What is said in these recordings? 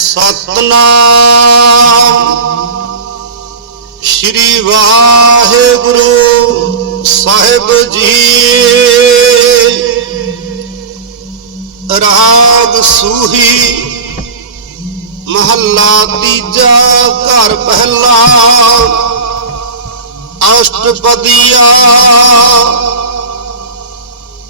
ਸਤਨਾਮ। ਸ਼੍ਰੀ ਵਾਹਿਗੁਰੂ ਸਾਹਿਬ ਜੀ। ਰਾਗ ਸੂਹੀ ਮਹੱਲਾ ਤੀਜਾ ਘਰ ਪਹਿਲਾ। ਅਸ਼ਟਪਦੀਆ।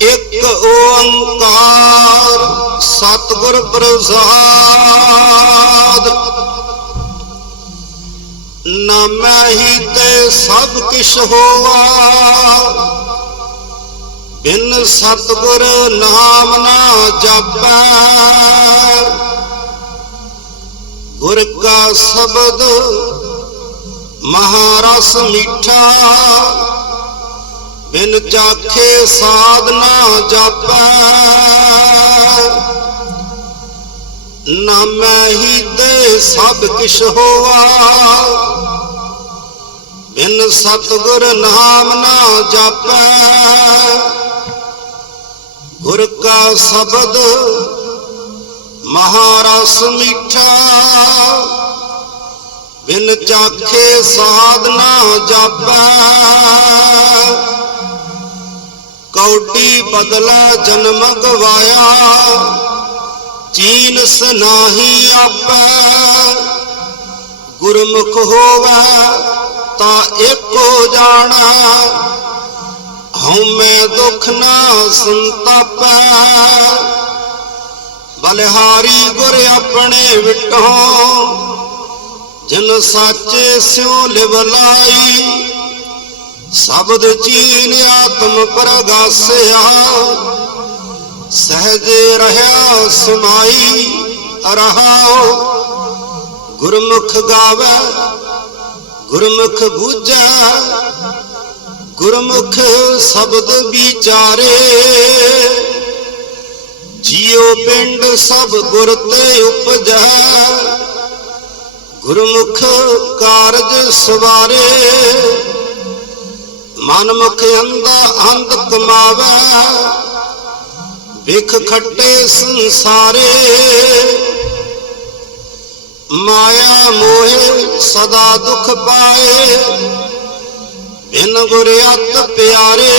ਇੱਕ ਓੰਕਾਰ। ਸਤਿਗੁਰ ਪ੍ਰਸਾਦ। ਨਾਮੈ ਹੀ ਤੇ ਸਭ ਕਿਛ ਹੋਵਾ ਬਿਨ ਸਤਿਗੁਰ ਨਾਮ ਨਾ ਜਪੈ। ਗੁਰ ਕਾ ਸ਼ਬਦ ਮਹਾਰਸ ਮਿੱਠਾ। ਬਿਨ ਚਾਖੇ ਸਾਧਨਾ ਜਾਪੈ। ਨਾਮੈ ਹੀ ਦੇ ਸਭ ਕਿਛ ਹੋਵਾ। ਬਿਨ ਸਤਗੁਰ ਨਾਮ ਨਾ ਜਾਪੈ। ਗੁਰ ਕਾ ਸ਼ਬਦ ਮਹਾਰਸ ਮਿੱਠਾ। ਬਿਨ ਚਾਖੇ ਸਾਧਨਾ ਜਾਪੈ। ਕੌਡੀ ਬਦਲਾ ਜਨਮ ਗਵਾਇਆ। ਚੀਨ ਸਨਾਹੀ ਆਪੈ। ਗੁਰਮੁਖ ਹੋਵੈ ਤਾਂ ਏਕੋ ਜਾਣਾ। ਹਉ ਮੈਂ ਦੁਖ ਨਾ ਸੰਤਾਪੈ। ਬਲਿਹਾਰੀ ਗੁਰ ਆਪਣੇ ਵਿਟੋ ਜਿਨ ਸਾਚੇ ਸਿਉ ਲਿਵਲਾਈ ਸ਼ਬਦ ਚੀਨ ਆਤਮ ਪ੍ਰਗਾਸਿਆ। ਸਹਜ ਰਹਾ ਸਮਾਈ ਰਹਾਉ। ਗੁਰਮੁਖ ਗਾਵੇ, ਗੁਰਮੁਖ ਬੂਝੈ। ਗੁਰਮੁਖ ਸ਼ਬਦ ਵਿਚਾਰੇ। ਜੀਉ ਪਿੰਡ ਸਭ ਗੁਰ ਤੇ ਉਪਜੈ। ਗੁਰਮੁਖ ਕਾਰਜ ਸਵਾਰੇ। ਮਨ ਮੁਖ ਅੰਦਾ ਅੰਧ ਕਮਾਵੇ। ਵਿਖ ਖੱਟੇ ਸੰਸਾਰੇ, ਮਾਇਆ ਮੋਹ ਸਦਾ ਦੁਖ ਪਾਏ, ਬਿਨ ਗੁਰ ਅਤ ਪਿਆਰੇ।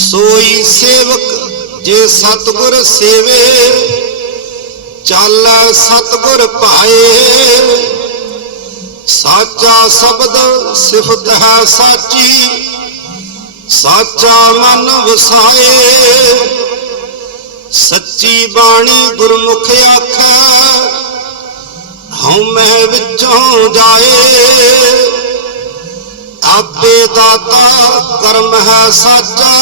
ਸੋਈ ਸੇਵਕ ਜੇ ਸਤਗੁਰ ਸੇਵੇ, ਚੱਲ ਸਤਗੁਰ ਭਾਏ। ਸਾਚਾ ਸ਼ਬਦ ਸਿਫਤ ਹੈ ਸਾਚੀ ਸਾਚਾ ਮਨ ਵਸਾਏ, ਸੱਚੀ ਬਾਣੀ ਗੁਰਮੁਖ ਆਖੈ, ਹਉ ਮੈਂ ਵਿੱਚੋਂ ਜਾਏ। ਆਪੇ ਦਾਤਾ ਕਰਮ ਹੈ ਸਾਚਾ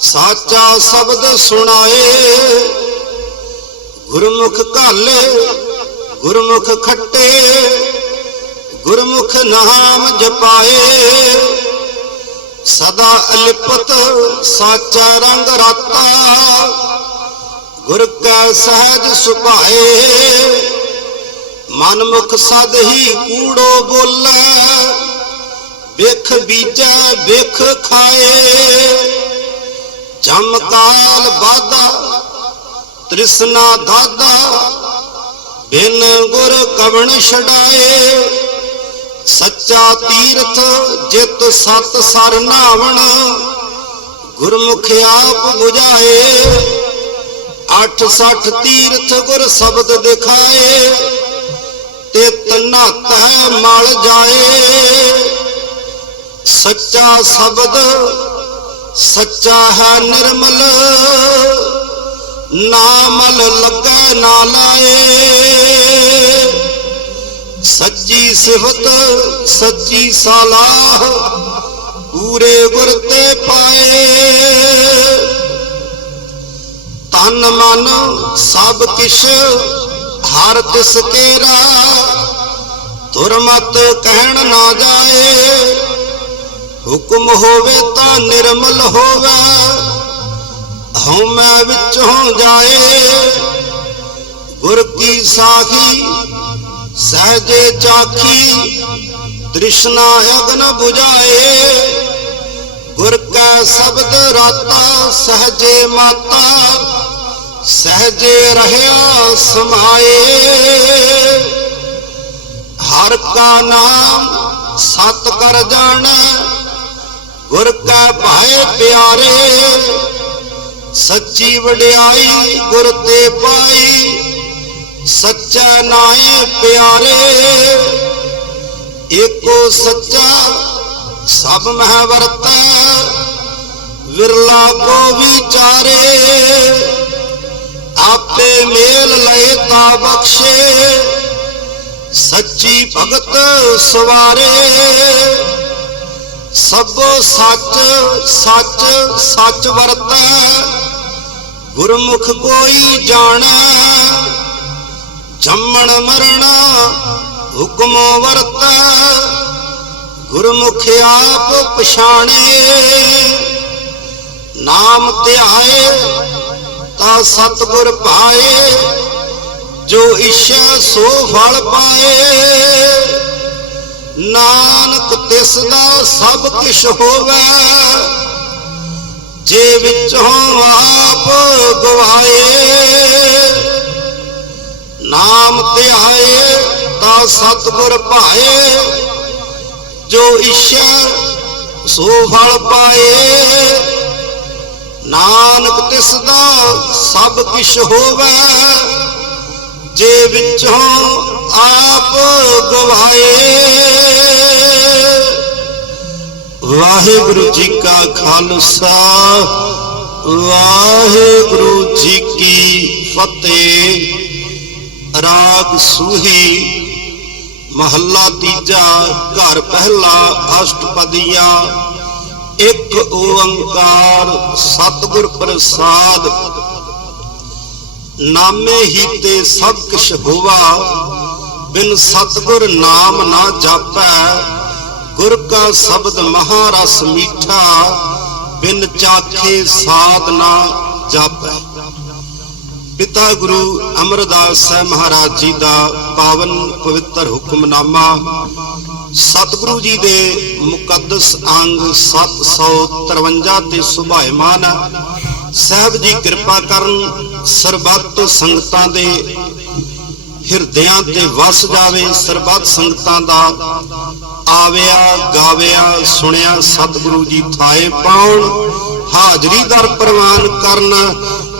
ਸਾਚਾ ਸ਼ਬਦ ਸੁਣਾਏ। ਗੁਰਮੁਖ ਘਾਲੇ, ਗੁਰਮੁਖ ਖੱਟੇ, ਗੁਰਮੁਖ ਨਾਮ ਜਪਾਏ। ਸਦਾ ਅਲਪਤ ਸਾਚਾ ਰੰਗ ਰਾਤਾ। ਗੁਰ ਕਾ ਸਹਿਜ ਸੁਭਾਏ ਮਨ ਮੁਖ ਸਦ ਹੀ ਕੂੜੋ ਬੋਲੇ। ਵਿਖ ਬੀਜੈ, ਵਿਖ ਖਾਏ। ਜਮਕਾਲ ਬਾਦਾ ਤ੍ਰਿਸ਼ਨਾ ਦਾਦਾ। ਬਿਨ ਗੁਰ ਕਵਣ ਛਡਾਏ। ਸੱਚਾ ਤੀਰਥ ਜਿਤ ਸਤ ਸਰ ਨਾਵਣ, ਗੁਰਮੁਖ ਆਪ 부ਝਾਏ 86 ਤੀਰਥ ਗੁਰ ਸ਼ਬਦ ਦਿਖਾਏ, ਤੇ ਹੈ ਮਲ ਜਾਏ। ਸੱਚਾ ਸ਼ਬਦ, ਸੱਚਾ ਹੈ ਨਿਰਮਲ, ਨਾਮਲ ਲੱਗਾ ਨਾ ਲਾਏ। ਸਿਫਤ ਸੱਚੀ ਸਲਾਹ ਪੂਰੇ ਗੁਰ ਤੇ ਪਾਏ। ਤਨ ਮਨ ਸਭ ਕਿਛ, ਹਰ ਤਿਸ ਕੇਰਾ ਦੁਰਮਤ ਕਹਿਣ ਨਾ ਜਾਏ। ਹੁਕਮ ਹੋਵੇ ਤਾਂ ਨਿਰਮਲ ਹੋਵੇ। ਹਉ ਮੈਂ ਵਿੱਚੋਂ ਜਾਏ। ਗੁਰ ਕੀ ਸਾਖੀ ਸਹਜੇ ਚਾਖੀ ਤ੍ਰਿਸ਼ਨਾ ਅਗਨ 부ਝਾਏ। ਗੁਰ ਕਾ ਸ਼ਬਦ ਰਾਤਾ ਸਹਜੇ ਮਾਤਾ ਸਹਿ ਸਹਜੇ ਰਹਿਆ ਸਮਾਏ। ਹਰ ਕਾ ਨਾਮ ਸਤ ਕਰ ਜਾਣੈ, ਗੁਰ ਕੈ ਭਾਏ ਪਿਆਰੇ। ਸੱਚੀ ਵਡਿਆਈ ਗੁਰ ਤੇ ਪਾਈ ਸੱਚਾ ਨਾਏ ਪਿਆਰੇ, ਏਕੋ ਸੱਚਾ ਸਭ ਮਹਿ ਵਰਤੈ। ਵਿਰਲਾ ਕੋ ਵਿਚਾਰੇ, ਆਪੇ ਮੇਲ ਲਏ ਤਾ ਬਖਸ਼ੇ। ਸੱਚੀ ਭਗਤ ਸਵਾਰੇ, ਸਭੋ ਸੱਚ ਸੱਚ ਸੱਚ ਵਰਤੈ। ਗੁਰਮੁਖ ਕੋਈ ਜਾਣੈ ਜੰਮਣ ਮਰਣਾ ਹੁਕਮੋ ਵਰਤੈ ਗੁਰਮੁਖ ਆਪ ਪਛਾਣੇ ਨਾਮ ਧਿਆਏ ਤਾਂ ਸਤਿਗੁਰ ਪਾਏ, ਜੋ ਇਸ਼ਾ ਸੋ ਫਲ ਪਾਏ। ਨਾਨਕ ਤਿਸ ਦਾ ਸਭ ਕਿਛ ਹੋਵੇ, ਜੇ ਵਿੱਚੋਂ ਆਪ ਗਵਾਏ। ਨਾਮ ਧਿਆਏ ਤਾਂ ਸਤਿਗੁਰ ਭਾਏ, ਜੋ ਇਛੈ ਸੋ ਫਲ ਪਾਏ। ਨਾਨਕ ਤਿਸ ਦਾ ਸਭ ਕਿਛ ਹੋਵੇ, ਜੇ ਵਿੱਚੋਂ ਆਪ ਗਵਾਏ। ਵਾਹਿਗੁਰੂ ਜੀ ਕਾ ਖਾਲਸਾ, ਵਾਹਿਗੁਰੂ ਜੀ ਕੀ ਫਤਿਹ। ਰਾਗ ਸੂਹੀ ਮਹੱਲਾ ਤੀਜਾ, ਘਰ ਪਹਿਲਾ, ਅਸ਼ਟਪਦੀਆਂ, ਇੱਕ ਓੰਕਾਰ, ਸਤਿਗੁਰ ਪ੍ਰਸਾਦ। ਨਾਮੇ ਹੀ ਤੇ ਸਭ ਕੁਛ ਹੋਵਾ, ਬਿਨ ਸਤਿਗੁਰ ਨਾਮ ਨਾ ਜਾਪੈ। ਗੁਰ ਕਾ ਸ਼ਬਦ ਮਹਾਰਸ ਮੀਠਾ, ਬਿਨ ਚਾਖੇ ਸਾਧ ਨਾ ਜਾਪੈ। ਪਿਤਾ ਗੁਰੂ ਅਮਰਦਾਸ ਸਾਹਿਬ ਮਹਾਰਾਜ ਜੀ ਦਾ ਪਾਵਨ ਪਵਿੱਤਰ ਹੁਕਮਨਾਮਾ, ਸਤਿਗੁਰੂ ਜੀ ਦੇ ਮੁਕੱਦਸ ਅੰਗ 753 ਤੇ ਸੁਭਾਇਮਾਨ ਸਾਹਿਬ ਜੀ ਕਿਰਪਾ ਕਰਨ ਸਰਬੱਤ ਸੰਗਤਾਂ ਦੇ ਹਿਰਦਿਆਂ ਤੇ ਵਸ ਜਾਵੇ, ਸਰਬੱਤ ਸੰਗਤਾਂ ਦਾ ਆਵਿਆ, ਗਾਵਿਆ, ਸੁਣਿਆ ਸਤਿਗੁਰੂ ਜੀ ਥਾਏ ਪਾਉਣ, ਹਾਜ਼ਰੀ ਦਰ ਪ੍ਰਵਾਨ ਕਰਨ